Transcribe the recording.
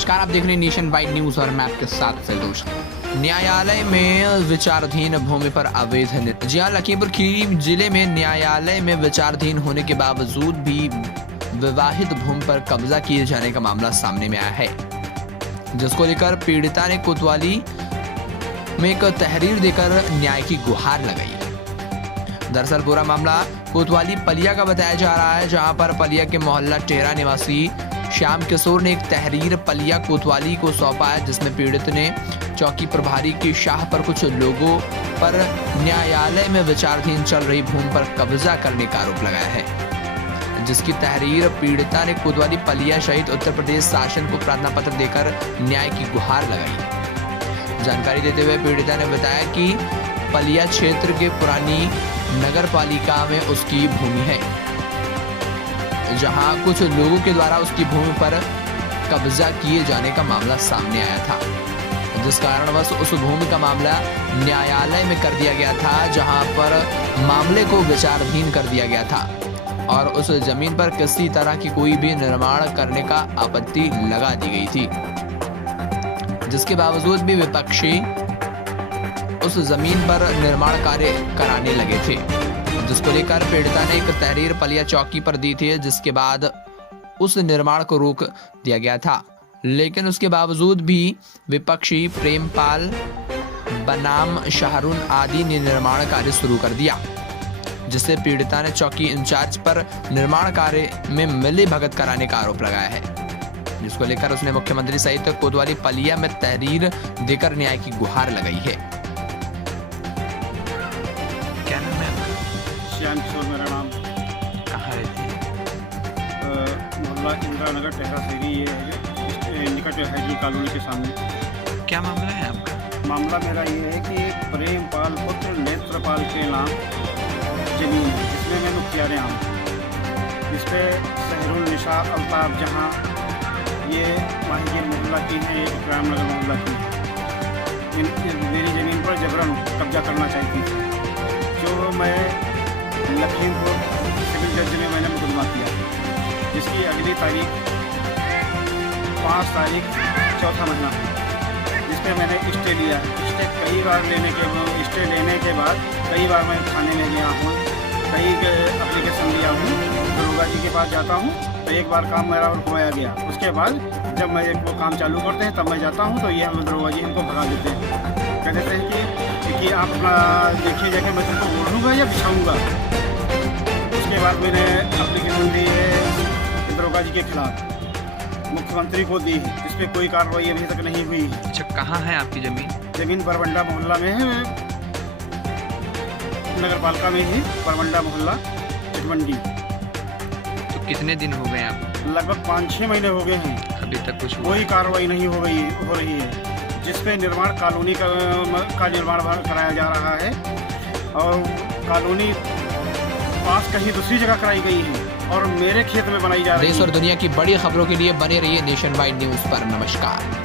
नमस्कार, आप देख रहे हैं नेशन वाइड न्यूज और मैं आपके साथ संतोष। न्यायालय में विचाराधीन भूमि पर अवैध निर्माण। जी हां, लखीमपुर खीरी जिले में न्यायालय में विचाराधीन होने के बावजूद भी विवाहित भूमि पर कब्जा किए जाने का मामला सामने में आया है, जिसको लेकर पीड़िता ने कोतवाली में एक तहरीर देकर न्याय की गुहार लगाई। दरअसल पूरा मामला कोतवाली पलिया का बताया जा रहा है, जहां पर पलिया के मोहल्ला टेरा निवासी श्याम किशोर ने एक तहरीर पलिया कोतवाली को सौंपा है, जिसमें पीड़ित ने चौकी प्रभारी की शाह पर कुछ लोगों पर न्यायालय में विचाराधीन चल रही भूमि पर कब्जा करने का आरोप लगाया है, जिसकी तहरीर पीड़िता ने कोतवाली पलिया सहित उत्तर प्रदेश शासन को प्रार्थना पत्र देकर न्याय की गुहार लगाई। जानकारी देते हुए पीड़िता ने बताया कि पलिया क्षेत्र के पुरानी नगर पालिका में उसकी भूमि है, जहां कुछ लोगों के द्वारा उसकी भूमि पर कब्जा किए जाने का मामला सामने आया था, जिस कारणवश उस भूमि का मामला न्यायालय में कर दिया गया था, जहां पर मामले को विचाराधीन कर दिया गया था और उस जमीन पर किसी तरह की कोई भी निर्माण करने का आपत्ति लगा दी गई थी, जिसके बावजूद भी विपक्षी उस जमीन पर निर्माण कार्य कराने लगे थे, जिसको लेकर पीड़िता ने एक तहरीर पलिया चौकी पर दी थी, जिसके बाद उस निर्माण को रोक दिया गया था। लेकिन उसके बावजूद भी विपक्षी प्रेमपाल बनाम शाहरुन आदि ने निर्माण कार्य शुरू कर दिया, जिससे पीड़िता ने चौकी इंचार्ज पर निर्माण कार्य में मिली भगत कराने का आरोप लगाया है, जिसको लेकर उसने मुख्यमंत्री सहित कोतवाली पलिया में तहरीर देकर न्याय की गुहार लगाई है। क्या नाम है आपका? श्याम किशोर मेरा नाम। कहाँ रहते हैं? मोहल्ला इंदिरा नगर टेहरा शेरी, ये निकट हैदरी कॉलोनी के सामने। क्या मामला है आपका? मामला मेरा ये है कि प्रेमपाल पुत्र नेत्रपाल के नाम जमीन है, जिसमें मैं मुख्तियार आम, इस पर सहरुल निशा अल्ताफ जहाँ ये माहिर मोहल्ला की है, ये रामनगर मोहल्ला की है, मेरी ज़मीन पर जबरन कब्जा करना चाहती थी, जो मैं लखीमपुर सिविल जज में मैंने मुकदमा किया, जिसकी अगली तारीख 5 तारीख चौथा महीना, जिस पर मैंने स्टे लिया। स्टे कई बार लेने के बाद कई बार मैं थाने में गया हूँ, कई एप्लीकेशन दिया हूँ, दरोगा जी के पास जाता हूँ, तो एक बार काम मेरा रुकवाया गया। उसके बाद जब मैं वो काम चालू करते हैं तब मैं जाता हूँ, तो ये हम दरोगा जी हमको भगा देते हैं, कह देते हैं कि आप अपना देखिए जाके मैं तुमको ओढ़ूँगा या बिछाऊँगा। उसके बाद मैंने एप्लीकेशन दी है दरोगा जी के खिलाफ, मुख्यमंत्री को दी है, जिस पर कोई कार्रवाई अभी तक नहीं हुई है। अच्छा, कहाँ है आपकी जमीन? जमीन परवंडा मोहल्ला में है, नगर पालिका में ही परवंडा मोहल्ला चिटमंडी। तो कितने दिन हो गए आपको? लगभग 5-6 महीने हो गए हैं, अभी तक कुछ कोई कार्रवाई नहीं हो रही है, जिसपे निर्माण कॉलोनी का निर्माण कराया जा रहा है और कॉलोनी पास कहीं दूसरी जगह कराई गई है और मेरे खेत में बनाई जा रही है। देश और दुनिया की बड़ी खबरों के लिए बने रहिए नेशन वाइड न्यूज पर। नमस्कार।